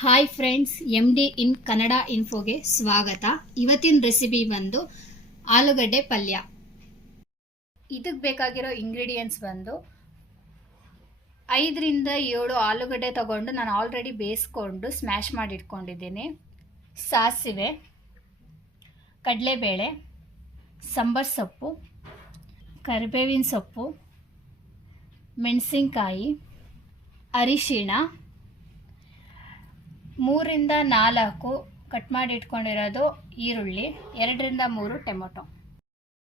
Hi friends M D in Kannada ಇನ್ಫೋಗೆ ಸ್ವಾಗತ. ಇವತ್ತಿನ recipe ಬಂದು ಆಲೂಗಡ್ಡೆ ಪಲ್ಯ. ಇದಕ್ಕೆ ಬೇಕಾಗಿರೋ ಇಂಗ್ರೀಡಿಯೆಂಟ್ಸ್ ಬಂದು ಐದರಿಂದ ಏಳು ಆಲೂಗಡ್ಡೆ ತಗೊಂಡು ನಾನು ಆಲ್ರೆಡಿ ಬೇಯಿಸ್ಕೊಂಡು ಸ್ಮ್ಯಾಶ್ ಮಾಡಿ ಇಟ್ಕೊಂಡಿದ್ದೀನಿ ಸಾಸಿವೆ, ಕಡಲೆಬೇಳೆ, ಸಾಂಬಾರ್ ಸೊಪ್ಪು, ಕರಿಬೇವಿನ ಸೊಪ್ಪು, ಮೆಣಸಿನ್ಕಾಯಿ, ಅರಿಶಿಣ ಮೂರಿಂದ ನಾಲ್ಕು ಕಟ್ ಮಾಡಿ ಇಟ್ಕೊಂಡಿರೋದು ಈರುಳ್ಳಿ, ಎರಡರಿಂದ ಮೂರು ಟೊಮೊಟೊ.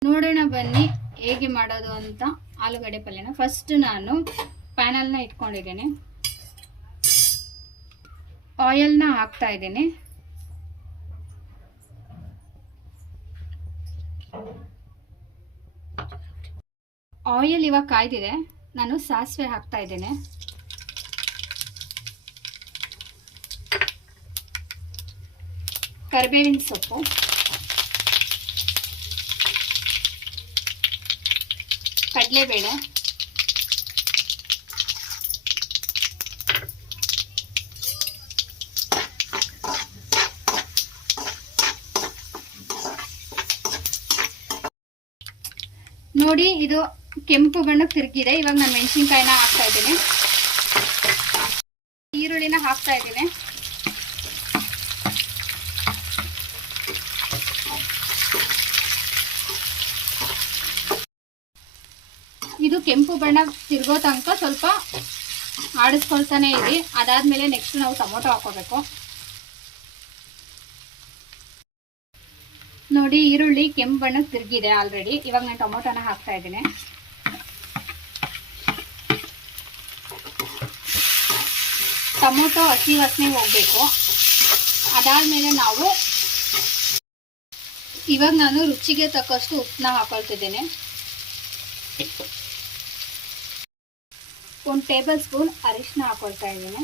ನೋಡೋಣ ಬನ್ನಿ ಹೇಗೆ ಮಾಡೋದು ಅಂತ ಆಲೂಗಡ್ಡೆ ಪಲ್ಯನ. ಫಸ್ಟ್ ನಾನು ಪ್ಯಾನಲ್ನ ಇಟ್ಕೊಂಡಿದ್ದೀನಿ. ಆಯಿಲ್ನ ಹಾಕ್ತಾ ಇದ್ದೀನಿ. ಆಯಿಲ್ ಇವಾಗ ಕಾಯ್ದಿದೆ. ನಾನು ಸಾಸಿವೆ ಹಾಕ್ತಾ ಇದ್ದೇನೆ. ಕರಿಬೇವಿನ ಸೊಪ್ಪು. ಕಡಲೆಬೇಳೆ. ನೋಡಿ, ಇದು ಕೆಂಪು ಬಣ್ಣ ತಿರುಗಿದೆ. ಇವಾಗ ನಾನು ಮೆಣಸಿನ್ಕಾಯಿನ ಹಾಕ್ತಾ ಇದ್ದೀನಿ. ಈರುಳ್ಳಿನ ಹಾಕ್ತಾ ಇದ್ದೀನಿ. ಇದು ಕೆಂಪು ಬಣ್ಣ ತಿರ್ಗೋ ತನಕ ಸ್ವಲ್ಪ ಆಡಿಸ್ಕೊಳ್ತಾನೆ ಇರಿ. ಅದಾದ್ಮೇಲೆ ನೆಕ್ಸ್ಟ್ ನಾವು ಟೊಮೊಟೊ ಹಾಕೋಬೇಕು. ನೋಡಿ, ಈರುಳ್ಳಿ ಕೆಂಪು ಬಣ್ಣ ತಿರುಗಿದೆ ಆಲ್ರೆಡಿ ಇವಾಗ ನಾನು ಟೊಮೊಟೊನ ಹಾಕ್ತಾ ಇದ್ದೀನಿ. ಟೊಮೊಟೊ ಹಸಿ ವಾಸನೆ ಹೋಗ್ಬೇಕು. ಅದಾದ್ಮೇಲೆ ನಾವು ಇವಾಗ ನಾನು ರುಚಿಗೆ ತಕ್ಕಷ್ಟು ಉಪ್ಪನ್ನ ಹಾಕೊಳ್ತಿದ್ದೇನೆ. ಒಂದು ಟೇಬಲ್ ಸ್ಪೂನ್ ಅರಿಶಿನ ಹಾಕೊಳ್ತಾ ಇದ್ದೀನಿ.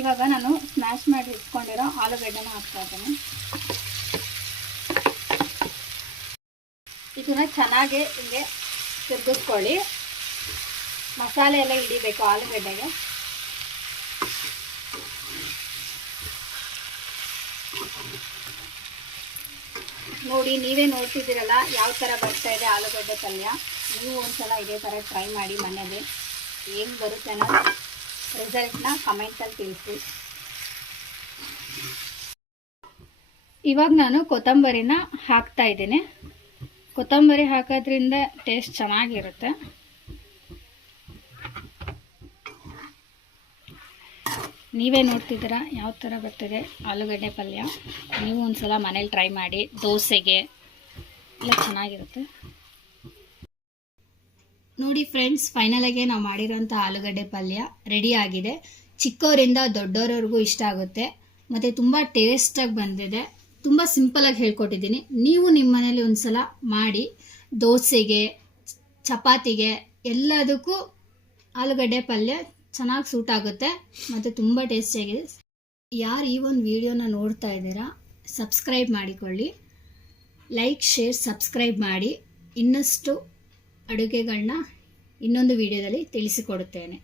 ಇವಾಗ ನಾನು ಸ್ಮ್ಯಾಶ್ ಮಾಡಿ ಇಟ್ಕೊಂಡಿರೋ ಆಲೂಗಡ್ಡೆನ ಹಾಕ್ತಾ ಇದ್ದೀನಿ. ಇದನ್ನ ಚೆನ್ನಾಗಿ ಹಿಂಗೆ ತಿರುಗಿಸ್ಕೊಳ್ಳಿ. ಮಸಾಲೆ ಎಲ್ಲ ಹಿಡಿಬೇಕು ಆಲೂಗಡ್ಡೆಗೆ. ನೋಡಿ, ನೀವೇ ನೋಡ್ತಿದ್ದೀರಲ್ಲ ಯಾವ ಥರ ಬರ್ತಾ ಇದೆ ಆಲೂಗಡ್ಡೆ ಪಲ್ಯ. ನೀವು ಒಂದ್ಸಲ ಇದೇ ಥರ ಟ್ರೈ ಮಾಡಿ ಮನೆಯಲ್ಲಿ ಏನು ಬರುತ್ತೆ ಅನ್ನೋ ರಿಸಲ್ಟ್ನ ಕಮೆಂಟಲ್ಲಿ ತಿಳಿಸಿ. ಇವಾಗ ನಾನು ಕೊತ್ತಂಬರಿನ ಹಾಕ್ತಾ ಇದ್ದೀನಿ. ಕೊತ್ತಂಬರಿ ಹಾಕೋದ್ರಿಂದ ಟೇಸ್ಟ್ ಚೆನ್ನಾಗಿರುತ್ತೆ. ನೀವೇ ನೋಡ್ತಿದ್ದೀರಾ? ಯಾವ ಥರ ಬರ್ತಿದೆ? ಆಲೂಗಡ್ಡೆ ಪಲ್ಯ. ನೀವು ಒಂದ್ಸಲ ಮನೇಲಿ ಟ್ರೈ ಮಾಡಿ, ದೋಸೆಗೆ. ಎಲ್ಲ ಚೆನ್ನಾಗಿರುತ್ತೆ. ನೋಡಿ ಫ್ರೆಂಡ್ಸ್ ಫೈನಲಾಗೆ ನಾವು ಮಾಡಿರೋಂಥ ಆಲೂಗಡ್ಡೆ ಪಲ್ಯ ರೆಡಿ ಆಗಿದೆ. ಚಿಕ್ಕವರಿಂದ ದೊಡ್ಡವರವರೆಗೂ ಇಷ್ಟ ಆಗುತ್ತೆ. ಮತ್ತು ತುಂಬ ಟೇಸ್ಟಾಗಿ ಬಂದಿದೆ. ತುಂಬ ಸಿಂಪಲಾಗಿ ಹೇಳ್ಕೊಟ್ಟಿದ್ದೀನಿ. ನೀವು ನಿಮ್ಮ ಮನೇಲಿ ಒಂದ್ಸಲ ಮಾಡಿ, ದೋಸೆಗೆ, ಚಪಾತಿಗೆ ಎಲ್ಲದಕ್ಕೂ ಆಲೂಗಡ್ಡೆ ಪಲ್ಯ ಚೆನ್ನಾಗಿ ಸೂಟ್ ಆಗುತ್ತೆ, ಮತ್ತು ತುಂಬ ಟೇಸ್ಟಿಯಾಗಿದೆ ಯಾರು ಈ ಒಂದು ವಿಡಿಯೋನ ನೋಡ್ತಾ ಇದ್ದೀರಾ ಸಬ್ಸ್ಕ್ರೈಬ್ ಮಾಡಿಕೊಳ್ಳಿ. ಲೈಕ್ ಶೇರ್ ಸಬ್ಸ್ಕ್ರೈಬ್ ಮಾಡಿ. ಇನ್ನಷ್ಟು ಅಡುಗೆಗಳನ್ನ ಇನ್ನೊಂದು ವಿಡಿಯೋದಲ್ಲಿ ತಿಳಿಸಿಕೊಡುತ್ತೇನೆ.